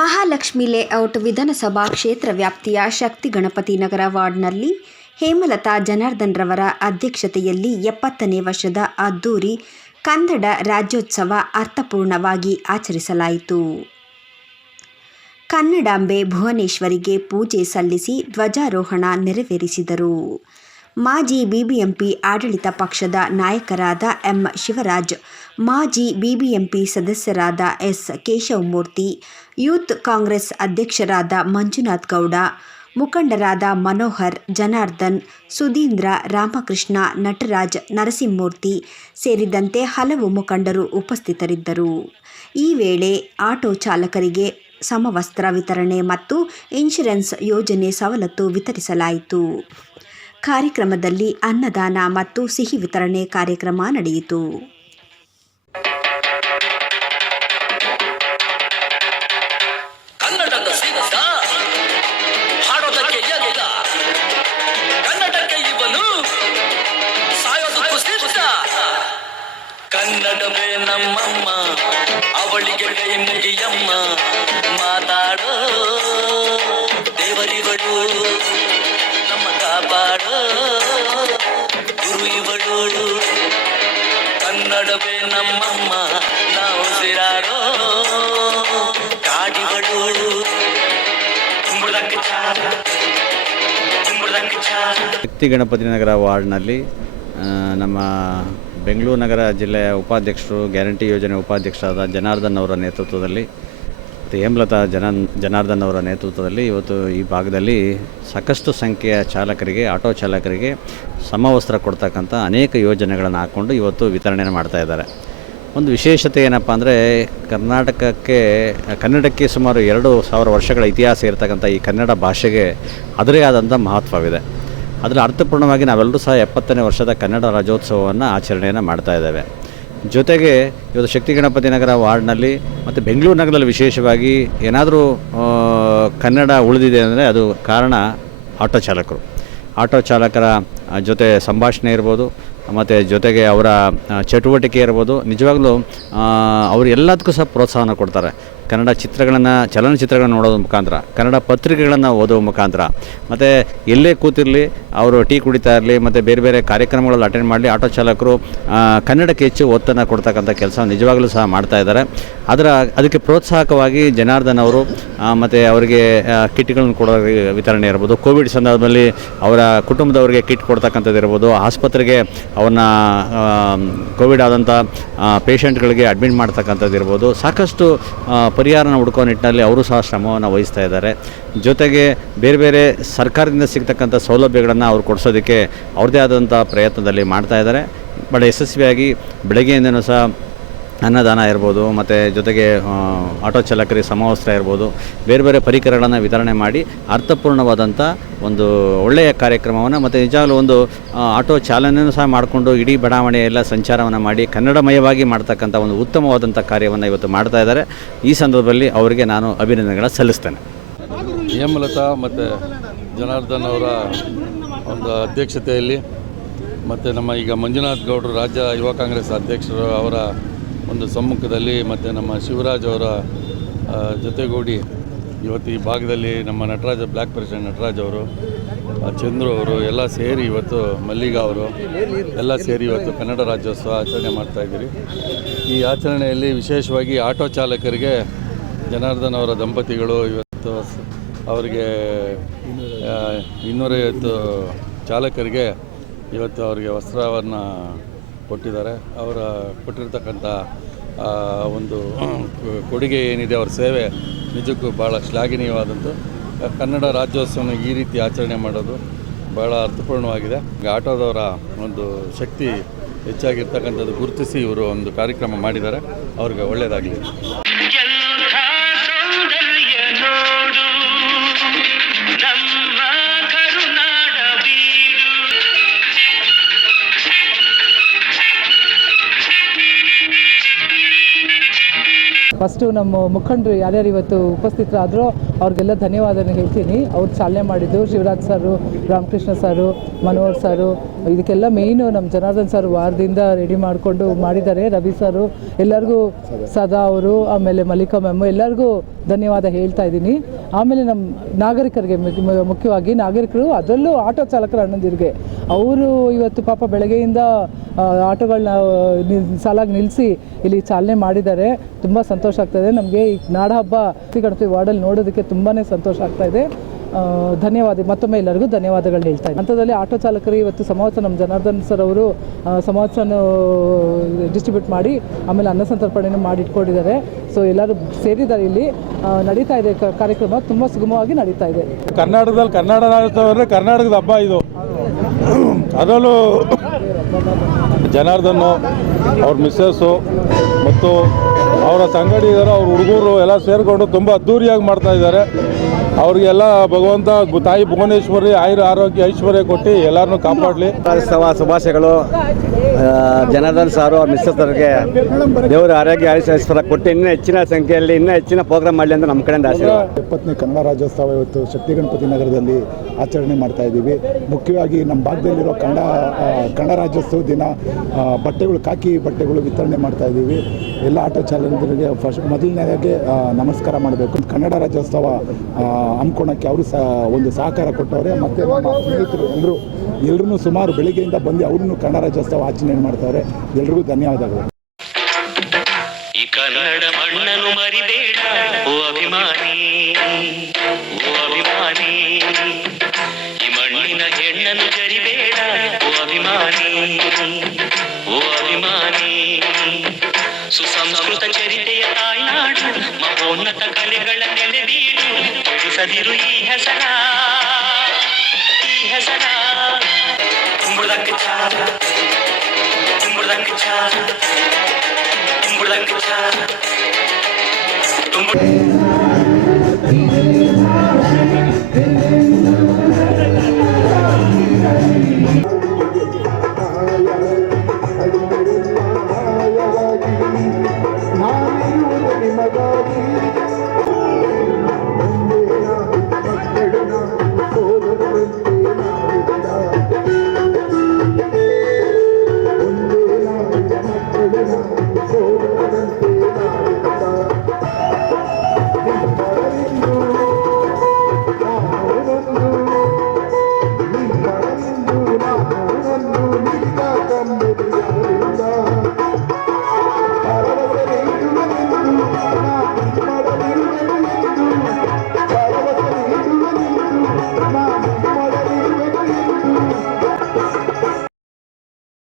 Mahalakshmi layout ವಿಧಾನಸಭಾ ಕ್ಷೇತ್ರ ವ್ಯಾಪ್ತಿಯ ಶಕ್ತಿ ಗಣಪತಿ ನಗರ ವಾರ್ಡ್ನಲ್ಲಿ ಹೇಮಲತಾ ಜನಾರ್ದನ್ ರವರ ಅಧ್ಯಕ್ಷತೆಯಲ್ಲಿ 70ನೇ ವರ್ಷದ ಅದ್ದೂರಿ ಕನ್ನಡ ರಾಜ್ಯೋತ್ಸವ ಅರ್ಥಪೂರ್ಣವಾಗಿ ಆಚರಿಸಲಾಯಿತು. ಕನ್ನಡಾಂಬೆ ಭುವನೇಶ್ವರಿಗೆ ಪೂಜೆ ಸಲ್ಲಿಸಿ ಧ್ವಜಾರೋಹಣ ನೆರವೇರಿಸಿದರು. ಮಾಜಿ ಬಿಬಿಎಂಪಿ ಆಡಳಿತ ಪಕ್ಷದ ನಾಯಕರಾದ ಎಂ. ಶಿವರಾಜ್, ಮಾಜಿ ಬಿಬಿಎಂಪಿ ಸದಸ್ಯರಾದ ಎಸ್. ಕೇಶವಮೂರ್ತಿ, ಯೂತ್ ಕಾಂಗ್ರೆಸ್ ಅಧ್ಯಕ್ಷರಾದ ಮಂಜುನಾಥ್ ಗೌಡ, ಮುಖಂಡರಾದ ಮನೋಹರ್, ಜನಾರ್ದನ್, ಸುಧೀಂದ್ರ, ರಾಮಕೃಷ್ಣ, ನಟರಾಜ್, ನರಸಿಂಹಮೂರ್ತಿ ಸೇರಿದಂತೆ ಹಲವು ಮುಖಂಡರು ಉಪಸ್ಥಿತರಿದ್ದರು. ಈ ವೇಳೆ ಆಟೋ ಚಾಲಕರಿಗೆ ಸಮವಸ್ತ್ರ ವಿತರಣೆ ಮತ್ತು ಇನ್ಶೂರೆನ್ಸ್ ಯೋಜನೆ ಸವಲತ್ತು ವಿತರಿಸಲಾಯಿತು. ಕಾರ್ಯಕ್ರಮದಲ್ಲಿ ಅನ್ನದಾನ ಮತ್ತು ಸಿಹಿ ವಿತರಣೆ ಕಾರ್ಯಕ್ರಮ ನಡೆಯಿತು. ಕನ್ನಡವೇ ನಮ್ಮಮ್ಮ, ಅವಳಿಗೆ ಕೈ ಮುಗಿಯಮ್ಮ, ಮಾತಾಡೋ ದೇವರಿವಳು, ನಮ್ಮ ಕಾಪಾಡೋ ಗುರು ಇವಳು. ಕನ್ನಡವೇ ನಮ್ಮಮ್ಮ, ನಾವು ಸಿರಾರೋ ಕಾಡಿವಳು. ಶಕ್ತಿ ಗಣಪತಿ ನಗರ ವಾರ್ಡ್ನಲ್ಲಿ ನಮ್ಮ ಬೆಂಗಳೂರು ನಗರ ಜಿಲ್ಲೆಯ ಉಪಾಧ್ಯಕ್ಷರು, ಗ್ಯಾರಂಟಿ ಯೋಜನೆ ಉಪಾಧ್ಯಕ್ಷರಾದ ಜನಾರ್ದನ್ ಅವರ ನೇತೃತ್ವದಲ್ಲಿ ಮತ್ತು ಹೇಮಲತಾ ಜನಾರ್ದನ್ ಅವರ ನೇತೃತ್ವದಲ್ಲಿ ಇವತ್ತು ಈ ಭಾಗದಲ್ಲಿ ಸಾಕಷ್ಟು ಸಂಖ್ಯೆಯ ಚಾಲಕರಿಗೆ, ಆಟೋ ಚಾಲಕರಿಗೆ ಸಮವಸ್ತ್ರ ಕೊಡ್ತಕ್ಕಂಥ ಅನೇಕ ಯೋಜನೆಗಳನ್ನು ಹಾಕ್ಕೊಂಡು ಇವತ್ತು ವಿತರಣೆ ಮಾಡ್ತಾಯಿದ್ದಾರೆ. ಒಂದು ವಿಶೇಷತೆ ಏನಪ್ಪ ಅಂದರೆ, ಕನ್ನಡಕ್ಕೆ ಸುಮಾರು 2000 ವರ್ಷಗಳ ಇತಿಹಾಸ ಇರತಕ್ಕಂಥ ಈ ಕನ್ನಡ ಭಾಷೆಗೆ ಅದರೇ ಆದಂಥ ಮಹತ್ವವಿದೆ. ಅದರ ಅರ್ಥಪೂರ್ಣವಾಗಿ ನಾವೆಲ್ಲರೂ ಸಹ 70ನೇ ವರ್ಷದ ಕನ್ನಡ ರಾಜ್ಯೋತ್ಸವವನ್ನು ಆಚರಣೆಯನ್ನು ಮಾಡ್ತಾ ಇದ್ದೇವೆ. ಜೊತೆಗೆ ಇವತ್ತು ಶಕ್ತಿ ಗಣಪತಿ ನಗರ ವಾರ್ಡ್ನಲ್ಲಿ ಮತ್ತು ಬೆಂಗಳೂರು ನಗರದಲ್ಲಿ ವಿಶೇಷವಾಗಿ ಏನಾದರೂ ಕನ್ನಡ ಉಳಿದಿದೆ ಅಂದರೆ ಅದು ಕಾರಣ ಆಟೋ ಚಾಲಕರ ಜೊತೆ ಸಂಭಾಷಣೆ ಇರ್ಬೋದು, ಮತ್ತು ಜೊತೆಗೆ ಅವರ ಚಟುವಟಿಕೆ ಇರ್ಬೋದು. ನಿಜವಾಗ್ಲೂ ಅವರು ಎಲ್ಲದಕ್ಕೂ ಸಹ ಪ್ರೋತ್ಸಾಹನ ಕೊಡ್ತಾರೆ. ಕನ್ನಡ ಚಲನಚಿತ್ರಗಳನ್ನು ನೋಡೋದ್ರ ಮುಖಾಂತರ, ಕನ್ನಡ ಪತ್ರಿಕೆಗಳನ್ನು ಓದೋ ಮುಖಾಂತರ, ಮತ್ತು ಎಲ್ಲೇ ಕೂತಿರಲಿ ಅವರು ಟೀ ಕುಡಿತಾ ಇರಲಿ ಮತ್ತು ಬೇರೆ ಬೇರೆ ಕಾರ್ಯಕ್ರಮಗಳಲ್ಲಿ ಅಟೆಂಡ್ ಮಾಡಲಿ, ಆಟೋ ಚಾಲಕರು ಕನ್ನಡಕ್ಕೆ ಹೆಚ್ಚು ಒತ್ತನ್ನು ಕೊಡ್ತಕ್ಕಂಥ ಕೆಲಸ ನಿಜವಾಗಲೂ ಸಹ ಮಾಡ್ತಾಯಿದ್ದಾರೆ. ಅದಕ್ಕೆ ಪ್ರೋತ್ಸಾಹಕವಾಗಿ ಜನಾರ್ದನ್ ಅವರು ಮತ್ತು ಅವರಿಗೆ ಕಿಟ್ಗಳನ್ನು ಕೊಡೋ ವಿತರಣೆ ಇರ್ಬೋದು, ಕೋವಿಡ್ ಸಂದರ್ಭದಲ್ಲಿ ಅವರ ಕುಟುಂಬದವರಿಗೆ ಕಿಟ್ ಕೊಡ್ತಕ್ಕಂಥದ್ದು ಇರ್ಬೋದು, ಆಸ್ಪತ್ರೆಗೆ ಅವ್ರನ್ನ ಕೋವಿಡ್ ಆದಂಥ ಪೇಷಂಟ್ಗಳಿಗೆ ಅಡ್ಮಿಟ್ ಮಾಡ್ತಕ್ಕಂಥದ್ದು ಇರ್ಬೋದು, ಸಾಕಷ್ಟು ಪರಿಹಾರನ ಹುಡ್ಕೋ ನಿಟ್ಟಿನಲ್ಲಿ ಅವರು ಸಹ ಶ್ರಮವನ್ನು ವಹಿಸ್ತಾ ಇದ್ದಾರೆ. ಜೊತೆಗೆ ಬೇರೆ ಬೇರೆ ಸರ್ಕಾರದಿಂದ ಸಿಗ್ತಕ್ಕಂಥ ಸೌಲಭ್ಯಗಳನ್ನು ಅವ್ರು ಕೊಡಿಸೋದಕ್ಕೆ ಅವ್ರದ್ದೇ ಆದಂಥ ಪ್ರಯತ್ನದಲ್ಲಿ ಮಾಡ್ತಾಯಿದ್ದಾರೆ. ಭಾಳ ಯಶಸ್ವಿಯಾಗಿ ಬೆಳಗ್ಗೆಯಿಂದನೂ ಸಹ ಅನ್ನದಾನ ಇರ್ಬೋದು, ಮತ್ತು ಜೊತೆಗೆ ಆಟೋ ಚಾಲಕರಿಗೆ ಸಮವಸ್ತ್ರ ಇರ್ಬೋದು, ಬೇರೆ ಬೇರೆ ಪರಿಕರಗಳನ್ನು ವಿತರಣೆ ಮಾಡಿ ಅರ್ಥಪೂರ್ಣವಾದಂಥ ಒಂದು ಒಳ್ಳೆಯ ಕಾರ್ಯಕ್ರಮವನ್ನು, ಮತ್ತು ನಿಜವಾಗ್ಲೂ ಒಂದು ಆಟೋ ಚಾಲನೆಯೂ ಸಹ ಮಾಡಿಕೊಂಡು ಇಡೀ ಬಡಾವಣೆ ಎಲ್ಲ ಸಂಚಾರವನ್ನು ಮಾಡಿ ಕನ್ನಡಮಯವಾಗಿ ಮಾಡ್ತಕ್ಕಂಥ ಒಂದು ಉತ್ತಮವಾದಂಥ ಕಾರ್ಯವನ್ನು ಇವತ್ತು ಮಾಡ್ತಾ ಇದ್ದಾರೆ. ಈ ಸಂದರ್ಭದಲ್ಲಿ ಅವರಿಗೆ ನಾನು ಅಭಿನಂದನೆಗಳನ್ನು ಸಲ್ಲಿಸ್ತೇನೆ. ಹೇಮಲತಾ ಮತ್ತು ಜನಾರ್ದನ್ ಅವರ ಒಂದು ಅಧ್ಯಕ್ಷತೆಯಲ್ಲಿ ಮತ್ತು ನಮ್ಮ ಈಗ ಮಂಜುನಾಥ್ ಗೌಡರು ರಾಜ್ಯ ಯುವ ಕಾಂಗ್ರೆಸ್ ಅಧ್ಯಕ್ಷರು ಅವರ ಒಂದು ಸಮ್ಮುಖದಲ್ಲಿ, ಮತ್ತು ನಮ್ಮ ಶಿವರಾಜ್ ಅವರ ಜೊತೆಗೂಡಿ ಇವತ್ತು ಈ ಭಾಗದಲ್ಲಿ ನಮ್ಮ ನಟರಾಜ್, ಬ್ಲ್ಯಾಕ್ ಪ್ರೆಸಿಡೆಂಟ್ ನಟರಾಜ್ ಅವರು, ಚಂದ್ರು ಅವರು ಎಲ್ಲ ಸೇರಿ ಇವತ್ತು, ಮಲ್ಲಿಗಾ ಅವರು ಎಲ್ಲ ಸೇರಿ ಇವತ್ತು ಕನ್ನಡ ರಾಜ್ಯೋತ್ಸವ ಆಚರಣೆ ಮಾಡ್ತಾಯಿದ್ದೀರಿ. ಈ ಆಚರಣೆಯಲ್ಲಿ ವಿಶೇಷವಾಗಿ ಆಟೋ ಚಾಲಕರಿಗೆ ಜನಾರ್ದನ್ ಅವರ ದಂಪತಿಗಳು ಇವತ್ತು ಅವರಿಗೆ 250 ಚಾಲಕರಿಗೆ ಇವತ್ತು ಅವರಿಗೆ ವಸ್ತ್ರವನ್ನು ಕೊಟ್ಟಿದ್ದಾರೆ. ಅವರ ಕೊಟ್ಟಿರ್ತಕ್ಕಂಥ ಒಂದು ಕೊಡುಗೆ ಏನಿದೆ, ಅವರ ಸೇವೆ ನಿಜಕ್ಕೂ ಭಾಳ ಶ್ಲಾಘನೀಯವಾದದ್ದು. ಕನ್ನಡ ರಾಜ್ಯೋತ್ಸವನ ಈ ರೀತಿ ಆಚರಣೆ ಮಾಡೋದು ಭಾಳ ಅರ್ಥಪೂರ್ಣವಾಗಿದೆ. ಆಟೋದವರ ಒಂದು ಶಕ್ತಿ ಹೆಚ್ಚಾಗಿರ್ತಕ್ಕಂಥದ್ದು ಗುರುತಿಸಿ ಇವರು ಒಂದು ಕಾರ್ಯಕ್ರಮ ಮಾಡಿದ್ದಾರೆ. ಅವ್ರಿಗೆ ಒಳ್ಳೆಯದಾಗಲಿ. ಫಸ್ಟು ನಮ್ಮ ಮುಖಂಡರು ಯಾರ್ಯಾರು ಇವತ್ತು ಉಪಸ್ಥಿತರಾದರೂ ಅವ್ರಿಗೆಲ್ಲ ಧನ್ಯವಾದ ಹೇಳ್ತೀನಿ. ಅವ್ರು ಚಾಲನೆ ಮಾಡಿದ್ದು ಶಿವರಾಜ್ ಸರು, ರಾಮಕೃಷ್ಣ ಸರು, ಮನೋಹರ್ ಸರು, ಇದಕ್ಕೆಲ್ಲ ಮೇಯ್ನು ನಮ್ಮ ಜನಾರ್ದನ್ ಸರ್ ವಾರದಿಂದ ರೆಡಿ ಮಾಡಿಕೊಂಡು ಮಾಡಿದ್ದಾರೆ. ರವಿ ಸರು, ಎಲ್ಲರಿಗೂ ಸದಾ ಅವರು, ಆಮೇಲೆ ಮಲ್ಲಿಕಾ ಮ್ಯಾಮು, ಎಲ್ಲರಿಗೂ ಧನ್ಯವಾದ ಹೇಳ್ತಾ ಇದ್ದೀನಿ. ಆಮೇಲೆ ನಮ್ಮ ನಾಗರಿಕರಿಗೆ, ಮುಖ್ಯವಾಗಿ ನಾಗರಿಕರು, ಅದರಲ್ಲೂ ಆಟೋ ಚಾಲಕರ ಅಣ್ಣಂದಿರಿಗೆ, ಅವರು ಇವತ್ತು ಪಾಪ ಬೆಳಗ್ಗೆಯಿಂದ ಆಟೋಗಳನ್ನ ಸಾಲಾಗಿ ನಿಲ್ಲಿಸಿ ಇಲ್ಲಿ ಚಾಲನೆ ಮಾಡಿದ್ದಾರೆ. ತುಂಬ ಸಂತೋಷ ಆಗ್ತಾಯಿದೆ ನಮಗೆ. ಈ ನಾಡಹಬ್ಬ ಗಣಪತಿ ವಾರ್ಡಲ್ಲಿ ನೋಡೋದಕ್ಕೆ ತುಂಬಾ ಸಂತೋಷ ಆಗ್ತಾಯಿದೆ. ಧನ್ಯವಾದ, ಮತ್ತೊಮ್ಮೆ ಎಲ್ಲರಿಗೂ ಧನ್ಯವಾದಗಳು ಹೇಳ್ತಾ ಇದ್ದೀನಿ. ಹಂತದಲ್ಲಿ ಆಟೋ ಚಾಲಕರು ಇವತ್ತು ಸಮವಸ್ತ್ರ ನಮ್ಮ ಜನಾರ್ದನ್ ಸರ್ ಅವರು ಸಮವಸ್ತ್ರನ ಡಿಸ್ಟ್ರಿಬ್ಯೂಟ್ ಮಾಡಿ ಆಮೇಲೆ ಅನ್ನ ಸಂತರ್ಪಣೆಯನ್ನು ಮಾಡಿ ಇಟ್ಕೊಂಡಿದ್ದಾರೆ. ಸೊ ಎಲ್ಲರೂ ಸೇರಿದ್ದಾರೆ. ಇಲ್ಲಿ ನಡೀತಾ ಇದೆ ಕಾರ್ಯಕ್ರಮ, ತುಂಬ ಸುಗಮವಾಗಿ ನಡೀತಾ ಇದೆ. ಕರ್ನಾಟಕದಲ್ಲಿ ಕನ್ನಡ ರಾಜ್ಯೋತ್ಸವ ಅಂದರೆ ಕರ್ನಾಟಕದ ಹಬ್ಬ ಇದು. ಅದರಲ್ಲೂ ಜನಾರ್ದನ್ ಅವ್ರ ಮಿಸ್ಸಸ್ಸು ಮತ್ತು ಅವರ ಸಂಗಡಿಗರು, ಅವ್ರ ಹುಡುಗರು ಎಲ್ಲ ಸೇರಿಕೊಂಡು ತುಂಬ ಅದ್ಧೂರಿಯಾಗಿ ಮಾಡ್ತಾ ಇದ್ದಾರೆ. ಅವ್ರಿಗೆಲ್ಲ ಭಗವಂತ ತಾಯಿ ಭುವನೇಶ್ವರಿ ಆರೋಗ್ಯ ಐಶ್ವರ್ಯ ಕೊಟ್ಟು ಎಲ್ಲರನ್ನೂ ಕಾಪಾಡಲಿ. ಶುಭಾಶಯಗಳು. ಜನಾರ್ದನ್ ಸಾರು ಅವ್ರ ಮಿಸ್ಸಸ್ಸರಿಗೆ ದೇವರ ಆರೋಗ್ಯ ಐಶ್ವರ್ಯ ಕೊಟ್ಟು ಇನ್ನೂ ಹೆಚ್ಚಿನ ಸಂಖ್ಯೆಯಲ್ಲಿ ಇನ್ನೂ ಹೆಚ್ಚಿನ ಪ್ರೋಗ್ರಾಮ್ ಮಾಡಲಿ ಅಂತ ನಮ್ಮ ಕಡೆಯಿಂದ ಆಶೀರ್ವಾದ. 70ನೇ ಕನ್ನಡ ರಾಜ್ಯೋತ್ಸವ ಇವತ್ತು ಶಕ್ತಿ ಗಣಪತಿ ನಗರದಲ್ಲಿ ಆಚರಣೆ ಮಾಡ್ತಾ ಇದ್ದೀವಿ. ಮುಖ್ಯವಾಗಿ ನಮ್ಮ ಭಾಗದಲ್ಲಿರೋ ಕನ್ನಡ ರಾಜ್ಯೋತ್ಸವ ದಿನ ಬಟ್ಟೆಗಳು, ಕಾಕಿ ಬಟ್ಟೆಗಳು ವಿತರಣೆ ಮಾಡ್ತಾ ಇದ್ದೀವಿ. ಎಲ್ಲ ಆಟೋ ಚಾಲಕರಿಗೆ ಮೊದಲನೇದಾಗಿ ನಮಸ್ಕಾರ ಮಾಡಬೇಕು. ಕನ್ನಡ ರಾಜ್ಯೋತ್ಸವ ಹಮ್ಮಿಕೊಳ್ಳೋಕ್ಕೆ ಅವರು ಒಂದು ಸಹಕಾರ ಕೊಟ್ಟವ್ರೆ. ಮತ್ತು ನಮ್ಮ ಸ್ನೇಹಿತರು ಎಲ್ಲರೂ ಸುಮಾರು ಬೆಳಿಗ್ಗೆಯಿಂದ ಬಂದು ಅವ್ರನ್ನೂ ಕನ್ನಡ ರಾಜ್ಯೋತ್ಸವ ಆಚರಣೆ ಮಾಡ್ತಾರೆ. ಎಲ್ರಿಗೂ ಧನ್ಯವಾದಗಳು. ಈ ಕನ್ನಡ ಮಣ್ಣನ್ನು ಮರಿಬೇಡ ಓ ಅಭಿಮಾನಿ, ಓ ಅಭಿಮಾನಿ. ಈ ಮಣ್ಣಿನ ಹೆಣ್ಣನ್ನು ಜರಿಬೇಡ ಓ ಅಭಿಮಾನಿ, ಓ ಅಭಿಮಾನಿ. ಸುಸಂಸ್ಕೃತ ಚರಿತೆಯ ತಾಯ್ನಾಡು, ಮಹೋನ್ನತ ಕಲೆಗಳ ನೆಲೆಬೀಡು. ಕೆಡಿಸದಿರು ಈ ಹೆಸರ, ಈ ಹೆಸರ. ಕುಂಬಳಕ್ಕೆ ಚಾರ, ಕುಂಬಳಕ್ಕೆ ಚಾರ, ಕುಂಬಳಕ್ಕೆ ಚಾರ, ಕುಂಬಳ